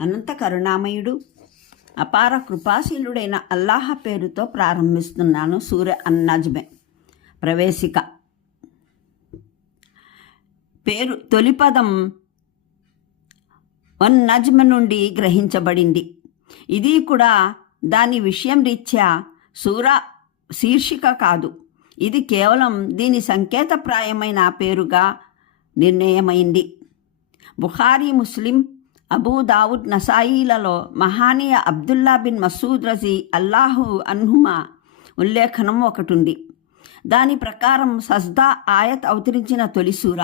అనంత కరుణామయుడు అపార కృపాశీలుడైన అల్లాహ పేరుతో ప్రారంభిస్తున్నాను సూర్య అన్నజ్మే. ప్రవేశిక. పేరు తొలి పదం వన్ నజ్మ నుండి గ్రహించబడింది. ఇది కూడా దాని విషయం రీత్యా సూర శీర్షిక కాదు. ఇది కేవలం దీని సంకేతప్రాయమైన పేరుగా నిర్ణయమైంది. బుఖారీ ముస్లిం అబూ దావుద్ నసాయిలలో మహానీయ అబ్దుల్లా బిన్ మసూద్ రజీ అల్లాహు అన్హుమా ఉల్లేఖనం ఒకటుంది దాని ప్రకారం సజ్దా ఆయత్ అవతరించిన తొలి సూర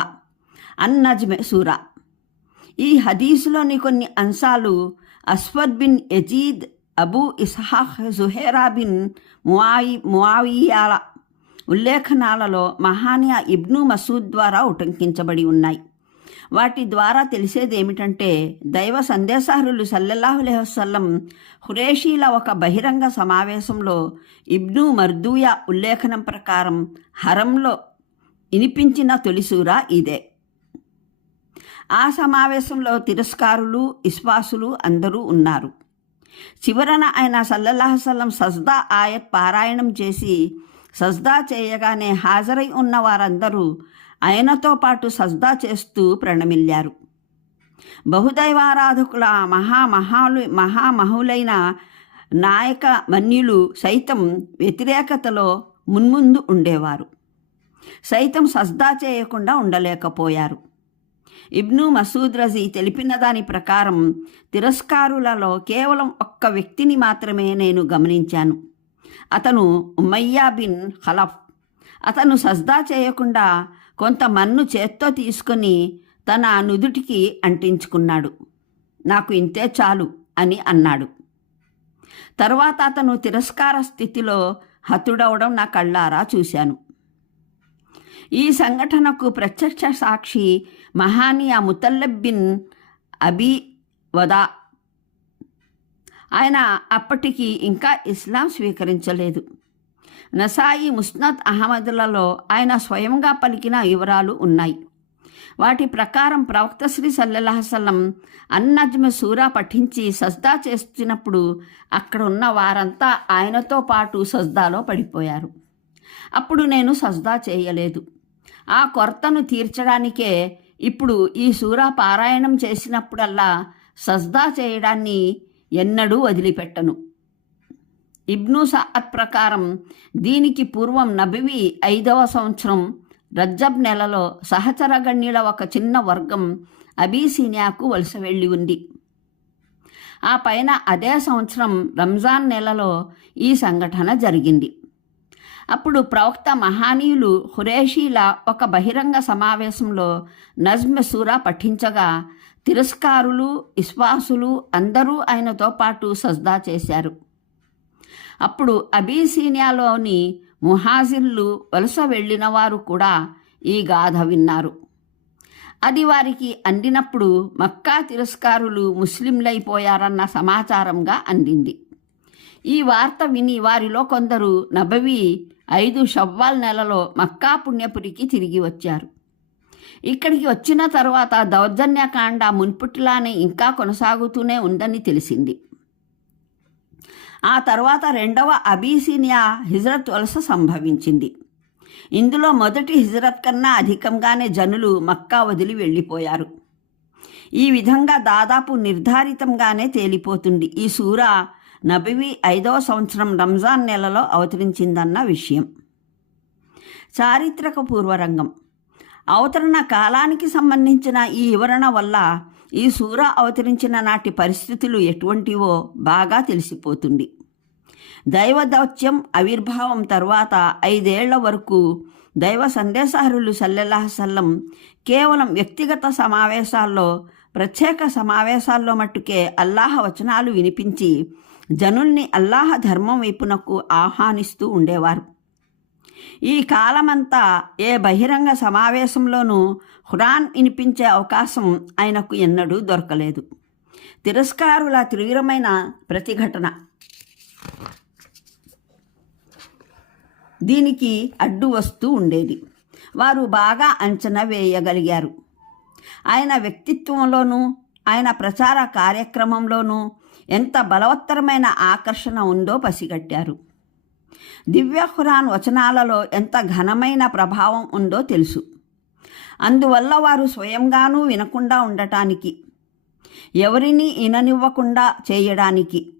అన్ సూర. ఈ హదీసులోని కొన్ని అంశాలు Aswad bin Yazid Abu Ishaq Zuhair bin మువాయి మువావియాల ఉల్లేఖనాలలో మహానియా ఇబ్ను మసూద్ ద్వారా ఉటంకించబడి ఉన్నాయి. వాటి ద్వారా తెలిసేది ఏమిటంటే దైవ సందేశారులు సల్లల్లాహులేహసల్లం హురేషీల ఒక బహిరంగ సమావేశంలో ఇబ్ను మర్దూయా ఉల్లేఖనం ప్రకారం హరంలో వినిపించిన తొలిసూరా ఇదే. ఆ సమావేశంలో తిరస్కారులు ఇస్వాసులు అందరూ ఉన్నారు. చివరన ఆయన సల్లల్లాహసల్లం సజ్దా ఆయత్ పారాయణం చేసి సజ్దా చేయగానే హాజరై ఉన్న వారందరూ ఆయనతో పాటు సజ్దా చేస్తూ ప్రణమిల్లారు. బహుదైవారాధకుల మహామహాలు మహామహులైన నాయక మన్యులు సైతం వ్యతిరేకతలో మున్ముందు ఉండేవారు. సైతం సజ్దా చేయకుండా ఉండలేకపోయారు. ఇబ్ను మసూద్ రజీ తెలిపిన దాని ప్రకారం తిరస్కారులలో కేవలం ఒక్క వ్యక్తిని మాత్రమే నేను గమనించాను. అతను ఉమయ్యా బిన్ ఖలఫ్. అతను సజ్దా చేయకుండా కొంత మన్ను చేత్తో తీసుకొని తన నుదుటికి అంటించుకున్నాడు. నాకు ఇంతే చాలు అని అన్నాడు. తరువాత అతను తిరస్కార స్థితిలో హతుడవడం నా కళ్ళారా చూశాను. ఈ సంఘటనకు ప్రత్యక్ష సాక్షి మహానియా ముతల్లబ్బిన్ అబీ వదా. ఆయన అప్పటికి ఇంకా ఇస్లాం స్వీకరించలేదు. నసాయి ముస్నద్ అహ్మద్లలో ఆయన స్వయంగా పలికిన వివరాలు ఉన్నాయి. వాటి ప్రకారం ప్రవక్త శ్రీ సల్లెల్లాహసల్లం అన్నజ్మ సూరా పఠించి సజ్దా చేస్తున్నప్పుడు అక్కడ ఉన్న వారంతా ఆయనతో పాటు సజ్దాలో పడిపోయారు. అప్పుడు నేను సజ్దా చేయలేదు. ఆ కొరతను తీర్చడానికే ఇప్పుడు ఈ సూరా పారాయణం చేసినప్పుడల్లా సజ్దా చేయడాన్ని ఎన్నడూ వదిలిపెట్టను. ఇబ్ను సఅద్ ప్రకారం దీనికి పూర్వం నబివి ఐదవ సంవత్సరం రజ్జబ్ నెలలో సహచరగణ్యుల ఒక చిన్న వర్గం అబీసీనియాకు వలస వెళ్ళి ఉంది. ఆ పైన అదే సంవత్సరం రంజాన్ నెలలో ఈ సంఘటన జరిగింది. అప్పుడు ప్రవక్త మహానీయులు హురేషీల ఒక బహిరంగ సమావేశంలో నజ్మ సూరా పఠించగా తిరస్కారులు విశ్వాసులు అందరూ ఆయనతో పాటు సజ్దా చేశారు. అప్పుడు అబీసీనియాలోని ముహాజిర్లు వలస వెళ్ళిన వారు కూడా ఈ గాథ విన్నారు. అది వారికి అందినప్పుడు మక్కా తిరస్కారులు ముస్లింలైపోయారన్న సమాచారంగా అందింది. ఈ వార్త విని వారిలో కొందరు నబవి ఐదు షవ్వాల్ నెలలో మక్కా పుణ్యపురికి తిరిగి వచ్చారు. ఇక్కడికి వచ్చిన తర్వాత దౌర్జన్యకాండ మున్పుటిలానే ఇంకా కొనసాగుతూనే ఉందని తెలిసింది. ఆ తర్వాత రెండవ అబీసీనియా హిజ్రత్ వలస సంభవించింది. ఇందులో మొదటి హిజ్రత్ కన్నా అధికంగానే జనులు మక్కా వదిలి వెళ్ళిపోయారు. ఈ విధంగా దాదాపు నిర్ధారితంగానే తేలిపోతుంది. ఈ సూర నబివి ఐదవ సంవత్సరం రంజాన్ నెలలో అవతరించిందన్న విషయం. చారిత్రక పూర్వరంగం. అవతరణ కాలానికి సంబంధించిన ఈ వివరణ వల్ల ఈ సూర అవతరించిన నాటి పరిస్థితులు ఎటువంటివో బాగా తెలిసిపోతుంది. దైవ దౌత్యం ఆవిర్భావం తర్వాత ఐదేళ్ళ వరకు దైవ సందేశారులు సల్లెల్లాహసల్లం కేవలం వ్యక్తిగత సమావేశాల్లో ప్రత్యేక సమావేశాల్లో మట్టుకే అల్లాహ వచనాలు వినిపించి జనుల్ని అల్లాహ ధర్మం వైపునకు ఆహ్వానిస్తూ ఉండేవారు. ఈ కాలమంతా ఏ బహిరంగ సమావేశంలోనూ హురాన్ వినిపించే అవకాశం ఆయనకు ఎన్నడూ దొరకలేదు. తిరస్కారుల తీవ్రమైన ప్రతిఘటన. దీనికి అడ్డు వస్తూ ఉండేది. వారు బాగా అంచనా వేయగలిగారు. ఆయన వ్యక్తిత్వంలోనూ ఆయన ప్రచార కార్యక్రమంలోనూ ఎంత బలవత్తరమైన ఆకర్షణ ఉందో పసిగట్టారు. దివ్యహురాన్ వచనాలలో ఎంత ఘనమైన ప్రభావం ఉందో తెలుసు. అందువల్ల వారు స్వయంగానూ వినకుండా ఉండటానికి ఎవరిని ఇననివ్వకుండా చేయడానికి.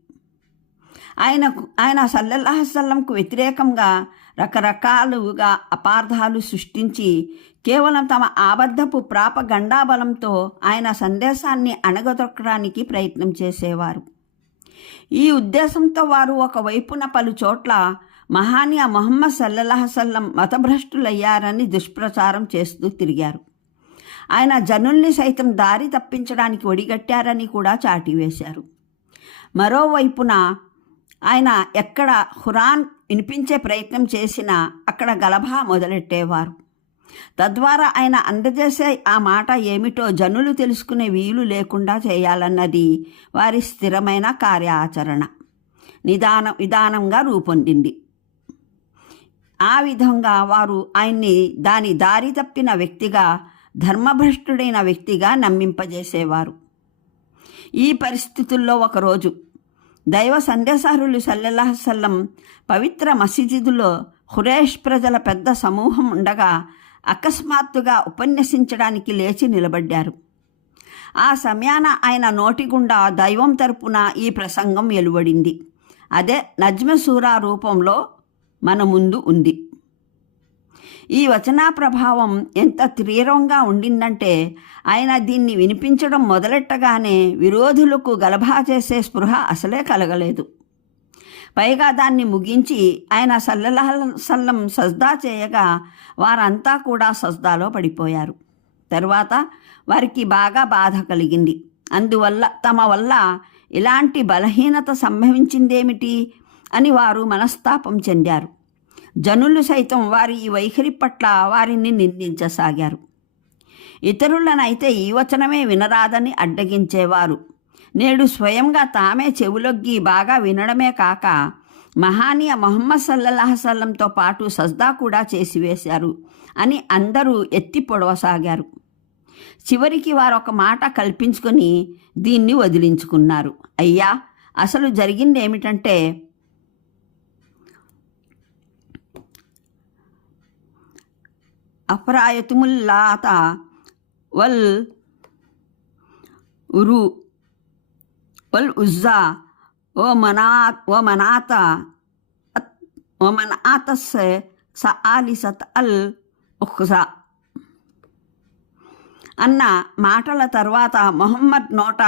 ఆయన ఆయన సల్లల్లాహసల్లంకు వ్యతిరేకంగా రకరకాలుగా అపార్థాలు సృష్టించి కేవలం తమ ఆబద్ధపు ప్రాపగండాబలంతో ఆయన సందేశాన్ని అణగదొక్కడానికి ప్రయత్నం చేసేవారు. ఈ ఉద్దేశంతో వారు ఒకవైపున పలు చోట్ల మహానియా మొహమ్మద్ సల్లహసల్లం మతభ్రష్టులయ్యారని దుష్ప్రచారం చేస్తూ తిరిగారు. ఆయన జనుల్ని సైతం దారి తప్పించడానికి ఒడిగట్టారని కూడా చాటివేశారు. మరోవైపున ఆయన ఎక్కడ హురాన్ వినిపించే ప్రయత్నం చేసినా అక్కడ గలభా మొదలెట్టేవారు. తద్వారా ఆయన అందజేసే ఆ మాట ఏమిటో జనులు తెలుసుకునే వీలు లేకుండా చేయాలన్నది వారి స్థిరమైన కార్యాచరణ. నిదాన విధానంగా రూపొందింది. ఆ విధంగా వారు ఆయన్ని దాని దారి తప్పిన వ్యక్తిగా ధర్మభ్రష్టుడైన వ్యక్తిగా నమ్మింపజేసేవారు. ఈ పరిస్థితుల్లో ఒకరోజు దైవ సందేశారులు సల్లెల్లాహసల్లం పవిత్ర మసీదులో హురేష్ ప్రజల పెద్ద సమూహం ఉండగా అకస్మాత్తుగా ఉపన్యసించడానికి లేచి నిలబడ్డారు. ఆ సమయాన ఆయన నోటి గుండా దైవం తరపున ఈ ప్రసంగం వెలువడింది. అదే నజ్మసూరా రూపంలో మన ముందు ఉంది. ఈ వచనా ప్రభావం ఎంత తీవ్రంగా ఉండిందంటే ఆయన దీన్ని వినిపించడం మొదలెట్టగానే విరోధులకు గలభా చేసే స్పృహ అసలే కలగలేదు. పైగా దాన్ని ముగించి ఆయన సల్లల్లాహ సల్లం సజ్దా చేయగా వారంతా కూడా సజ్దాలో పడిపోయారు. తర్వాత వారికి బాగా బాధ కలిగింది. అందువల్ల తమ వల్ల ఇలాంటి బలహీనత సంభవించిందేమిటి అని వారు మనస్తాపం చెందారు. జనులు సైతం వారి ఈ వైఖరి పట్ల వారిని నిందించసాగారు. ఇతరులనైతే ఈ వచనమే వినరాదని అడ్డగించేవారు. నేడు స్వయంగా తామే చెవులొగ్గి బాగా వినడమే కాక మహానీయ మొహమ్మద్ సల్లల్లాహసల్లంతో పాటు సజ్దా కూడా చేసివేశారు అని అందరూ ఎత్తి పొడవసాగారు. చివరికి వారు ఒక మాట కల్పించుకొని దీన్ని వదిలించుకున్నారు. అయ్యా అసలు జరిగింది ఏమిటంటే అప్రాయతుముల్లాత వల్ ఉరు వల్ ఉజ్జా. ఓ మనా ఓ మనాత. ఓ మనాత స ఆలిసత్ అల్ ఉఖ్జా. అన్న మాటల తర్వాత మొహమ్మద్ నోట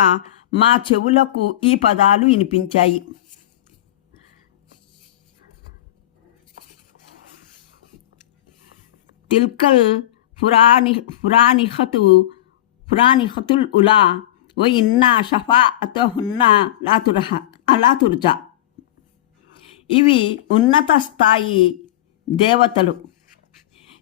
మా చెవులకు ఈ పదాలు వినిపించాయి. తిల్కల్ ఫురాని ఫురానిహతు ఫురానిహతుల్ ఉలా. ఓ ఇన్నా షఫా అతహున్న లాతురహ అలాతుర్జా ఇవి ఉన్నత స్థాయి దేవతలు.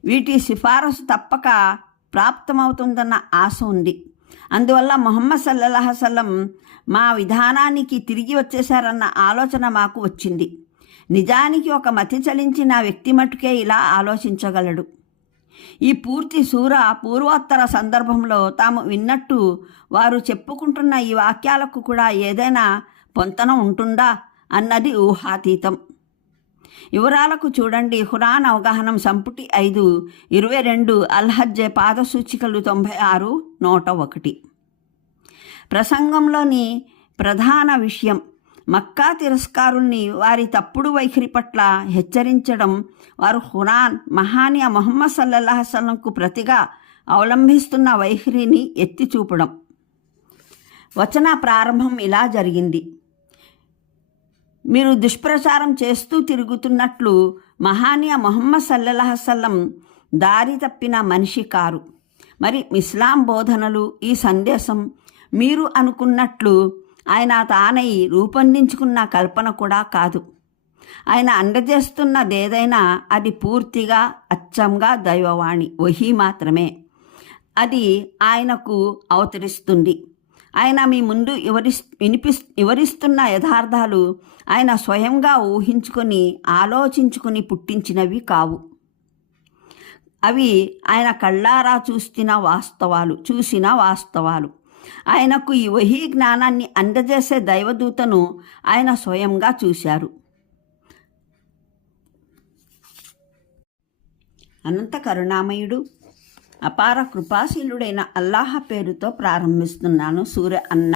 వీటి సిఫారసు తప్పక ప్రాప్తమవుతుందన్న ఆశ ఉంది. అందువల్ల మొహమ్మద్ సల్లహసల్లం మా విధానానికి తిరిగి వచ్చేశారన్న ఆలోచన మాకు వచ్చింది. నిజానికి ఒక మతి చలించిన వ్యక్తి మటుకే ఇలా ఆలోచించగలడు. ఈ పూర్తి సూర పూర్వోత్తర సందర్భంలో తాము విన్నట్టు వారు చెప్పుకుంటున్న ఈ వాక్యాలకు కూడా ఏదైనా పొంతన ఉంటుందా అన్నది ఊహాతీతం. వివరాలకు చూడండి. హురాన్ అవగాహనం సంపుటి ఐదు ఇరవై రెండు అల్హజ్జే పాదసూచికలు తొంభై ఆరు నూట ఒకటి. ప్రసంగంలోని ప్రధాన విషయం మక్కా తిరస్కారుల్ని వారి తప్పుడు వైఖరి పట్ల హెచ్చరించడం వారు హురాన్ మహానియా మొహమ్మద్ సల్లల్లాహసల్లంకు ప్రతిగా అవలంబిస్తున్న వైఖరిని ఎత్తి చూపడం. వచన ప్రారంభం ఇలా జరిగింది. మీరు దుష్ప్రచారం చేస్తూ తిరుగుతున్నట్లు మహానీయ మొహమ్మద్ సల్లల్లాహసల్లం దారి తప్పిన మనిషి కారు. మరి ఇస్లాం బోధనలు ఈ సందేశం మీరు అనుకున్నట్లు ఆయన తానై రూపొందించుకున్న కల్పన కూడా కాదు. ఆయన అందజేస్తున్నదేదైనా అది పూర్తిగా అచ్చంగా దైవవాణి వహి మాత్రమే. అది ఆయనకు అవతరిస్తుంది. ఆయన మీ ముందు వివరిస్ వినిపిస్ వివరిస్తున్న యథార్థాలు ఆయన స్వయంగా ఊహించుకొని ఆలోచించుకొని పుట్టించినవి కావు. అవి ఆయన కళ్ళారా చూస్తున్న వాస్తవాలు చూసిన వాస్తవాలు. ఆయనకు ఈ వహీ జ్ఞానాన్ని అందజేసే దైవదూతను ఆయన స్వయంగా చూశారు. అనంత కరుణామయుడు అపార కృపాశీలుడైన అల్లాహ పేరుతో ప్రారంభిస్తున్నాను సూర్య అన్న